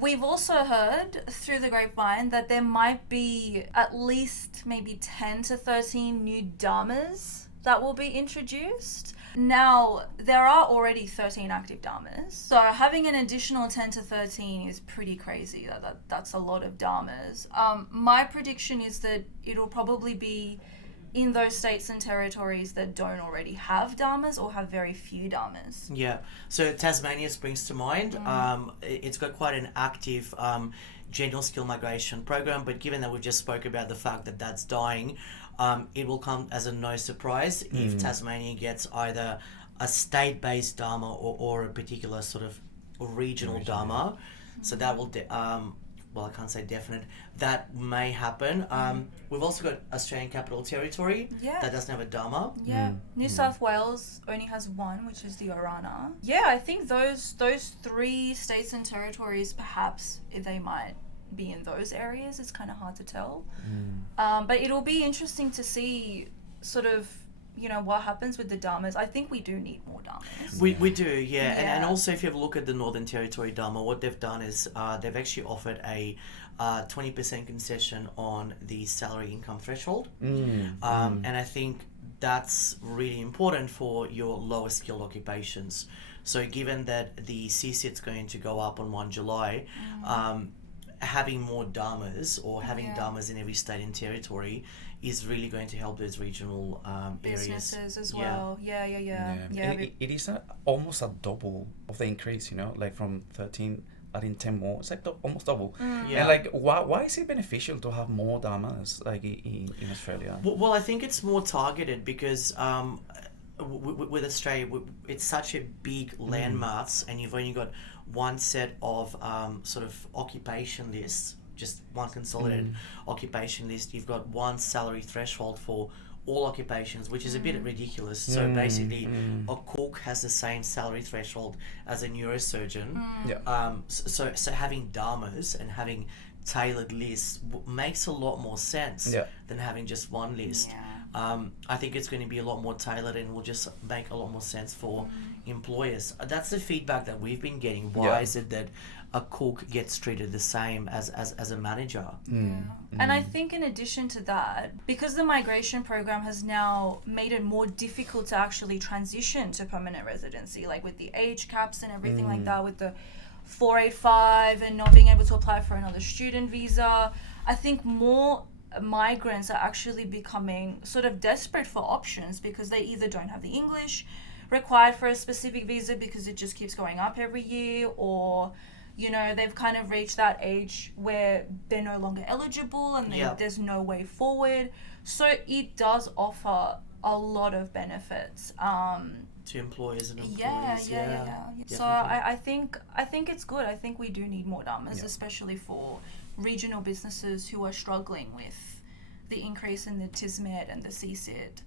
We've also heard through the grapevine that there might be at least maybe 10 to 13 new dharmas that will be introduced. Now, there are already 13 active dharmas, so having an additional 10 to 13 is pretty crazy. That's a lot of dharmas. My prediction is that it'll probably be in those states and territories that don't already have dharmas or have very few dharmas. Yeah, so Tasmania springs to mind. It's got quite an active general skill migration program, but given that we just spoke about the fact that that's dying, it will come as a no surprise if Tasmania gets either a state-based dharma or a particular sort of regional dharma. So that will well, I can't say definite. That may happen. We've also got Australian Capital Territory that doesn't have a dharma. Yeah, New South Wales only has one, which is the Orana. Yeah, I think those three states and territories, perhaps they might be in those areas. It's kind of hard to tell. But it'll be interesting to see sort of, what happens with the dharmas. I think we do need more dharmas. We do, yeah. And also if you have a look at the Northern Territory Dharma, what they've done is they've actually offered a 20% concession on the salary income threshold. And I think that's really important for your lower skilled occupations. So given that the CSIT's going to go up on 1 July, having more dharmas or having dharmas in every state and territory is really going to help those regional businesses areas as well. Yeah. It is almost a double of the increase, like from 13 adding 10 more. It's like almost double. And like, why is it beneficial to have more dharmas like in Australia? Well, I think it's more targeted because with Australia, it's such a big landmass, and you've only got one set of sort of occupation lists, just one consolidated occupation list. You've got one salary threshold for all occupations, which is a bit ridiculous. So basically, a cook has the same salary threshold as a neurosurgeon. So having dharmas and having tailored lists makes a lot more sense than having just one list. I think it's going to be a lot more tailored and will just make a lot more sense for employers. That's the feedback that we've been getting. Why is it that a cook gets treated the same as a manager? And I think in addition to that, because the migration program has now made it more difficult to actually transition to permanent residency, like with the age caps and everything like that, with the 485 and not being able to apply for another student visa, I think more migrants are actually becoming sort of desperate for options because they either don't have the English required for a specific visa because it just keeps going up every year, or they've kind of reached that age where they're no longer eligible and there's no way forward. So it does offer a lot of benefits to employers and employees. So I think it's good. I think we do need more dharmas, especially for regional businesses who are struggling with the increase in the TISMET and the CSIT.